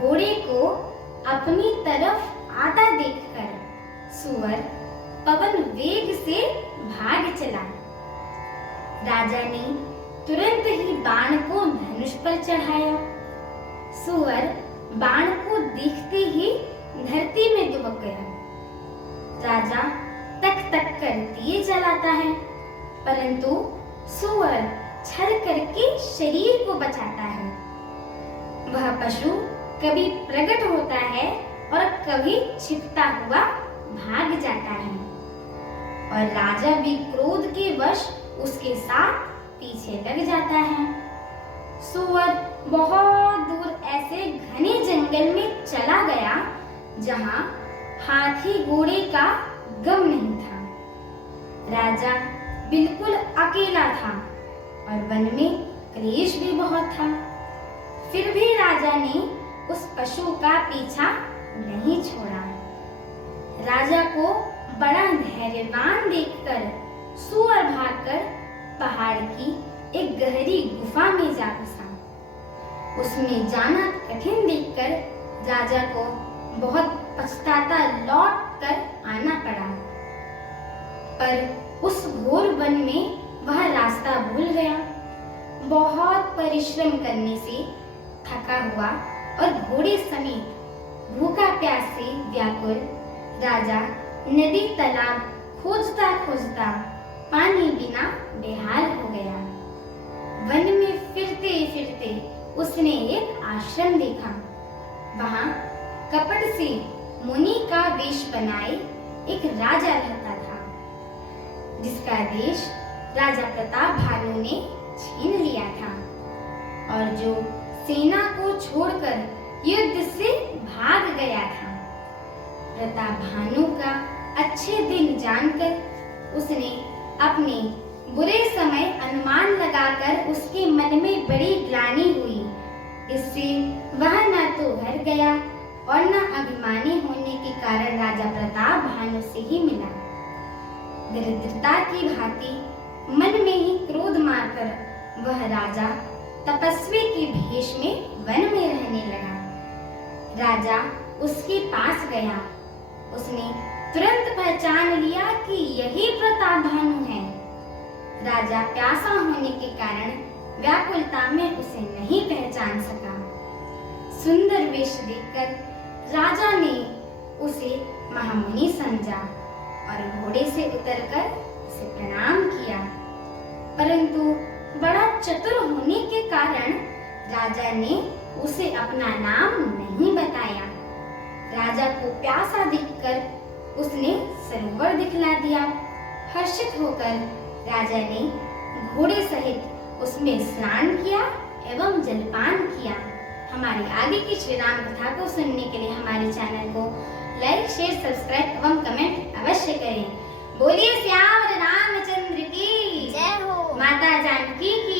घोड़े को अपनी तरफ आता देखकर सूअर पवन वेग से भाग चला। राजा ने तुरंत ही बाण को धनुष पर चढ़ाया। सूअर बाण को देखते ही धरती में दुबक गया। राजा तक तक कर दिए जलाता है, परंतु सूअर छल करके शरीर को बचाता है। वह पशु कभी प्रकट होता है और कभी छिपता हुआ भाग जाता है, और राजा भी क्रोध के वश उसके साथ पीछे लग जाता है। सूअर बहुत दूर ऐसे घने जंगल में चला गया जहां हाथी घोड़े का गम नहीं था। राजा बिल्कुल अकेला था और वन में क्लेश भी बहुत था। फिर भी राजा ने उस पशु का पीछा नहीं छोड़ा। राजा को बड़ा धैर्यवान देखकर सूअर भागकर पहाड़ की एक गहरी गुफा में जा घुसा। उसमें जाना कठिन देखकर राजा को बहुत पछताता लौट कर आना पड़ा। पर उस घोर वन में वह रास्ता भूल गया। बहुत परिश्रम करने से थका हुआ और घोड़े समेत भूखा प्यासे व्याकुल राजा नदी तालाब खोजता खोजता पानी बिना बेहाल हो गया। वन में फिरते फिरते उसने एक आश्रम देखा। वहां कपट से मुनि का वेश बनाए एक राजा रहता था, जिसका देश राजा प्रताप भानु ने छीन लिया था और जो सेना को छोड़कर युद्ध से भाग गया था। प्रताप भानु का अच्छे दिन जानकर उसने अपने बुरे समय अनुमान लगाकर उसके मन में बड़ी ग्लानि हुई। इससे वह न तो घर गया और न अभिमानी होने के कारण राजा प्रताप भानु से ही मिला। दरिद्रता की भांति मन में ही क्रोध मारकर वह राजा तपस्वी के भेष में वन में रहने लगा। राजा उसके पास गया। उसने तुरंत पहचान लिया कि यही प्रताप भानु है। राजा प्यासा होने के कारण व्याकुलता में उसे नहीं पहचान सका। सुंदर वेश देखकर राजा ने उसे महामुनि समझा और घोड़े से उतरकर उसे प्रणाम किया। परंतु बड़ा चतुर होने के कारण राजा ने उसे अपना नाम नहीं बताया। राजा को प्यासा देखकर उसने सरोवर दिखला दिया। हर्षित होकर राजा ने घोड़े सहित उसमें स्नान किया एवं जलपान किया। हमारी आगे की श्री राम कथा को सुनने के लिए हमारे चैनल को लाइक, शेयर, सब्सक्राइब एवं कमेंट अवश्य करें। बोलिए श्याम रामचंद्र की जय हो, माता जानकी की